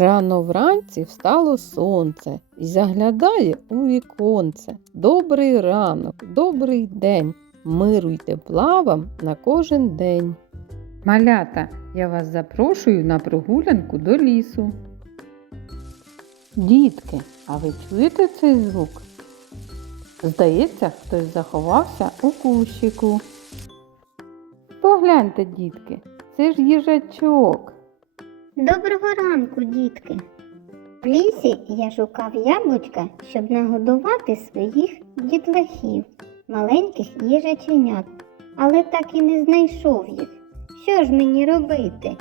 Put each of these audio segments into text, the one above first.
Рано вранці встало сонце і заглядає у віконце. Добрий ранок, добрий день, миру й тепла вам на кожен день. Малята, я вас запрошую на прогулянку до лісу. Дітки, а ви чуєте цей звук? Здається, хтось заховався у кущику. Погляньте, дітки, це ж їжачок. Доброго ранку, дітки. В лісі я шукав яблучка, щоб нагодувати своїх дітлахів, маленьких їжаченят, але так і не знайшов їх. Що ж мені робити?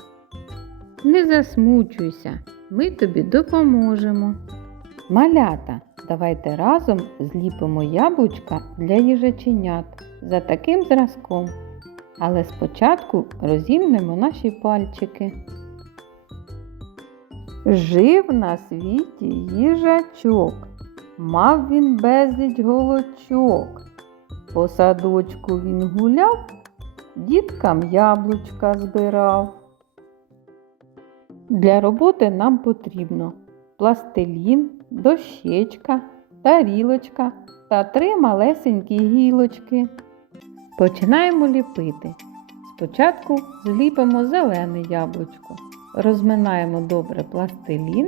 Не засмучуйся, ми тобі допоможемо. Малята, давайте разом зліпимо яблучка для їжаченят за таким зразком. Але спочатку розімнемо наші пальчики. Жив на світі їжачок, мав він безліч голочок. По садочку він гуляв, діткам яблучка збирав. Для роботи нам потрібно пластилін, дощечка, тарілочка та три малесенькі гілочки. Починаємо ліпити. Спочатку зліпимо зелене яблучко. Розминаємо добре пластилін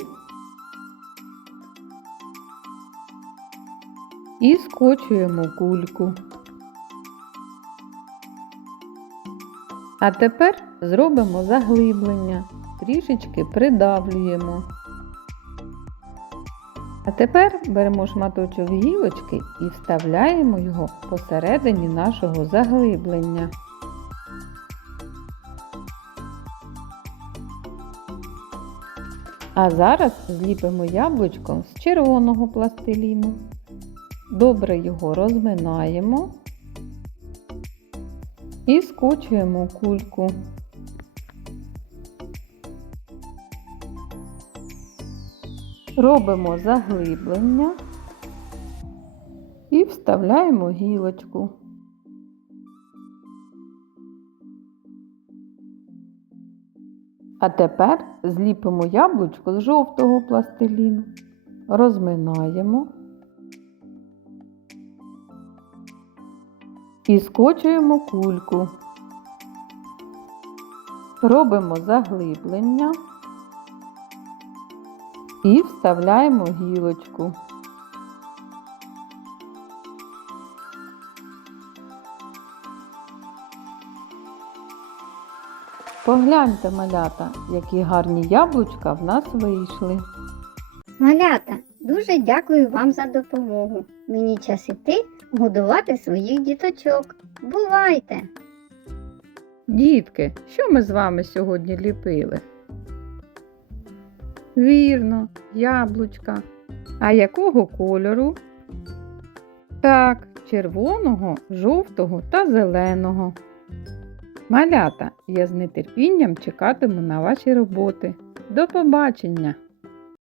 і скочуємо кульку. А тепер зробимо заглиблення, трішечки придавлюємо. А тепер беремо шматочок гілочки і вставляємо його посередині нашого заглиблення. А зараз зліпимо яблучко з червоного пластиліну. Добре його розминаємо і скочуємо кульку. Робимо заглиблення і вставляємо гілочку. А тепер зліпимо яблучко з жовтого пластиліну, розминаємо і скочуємо кульку. Робимо заглиблення і вставляємо гілочку. Погляньте, малята, які гарні яблучка в нас вийшли. Малята, дуже дякую вам за допомогу. Мені час іти годувати своїх діточок. Бувайте! Дітки, що ми з вами сьогодні ліпили? Вірно, яблучка. А якого кольору? Так, червоного, жовтого та зеленого. Малята, я з нетерпінням чекатиму на ваші роботи. До побачення!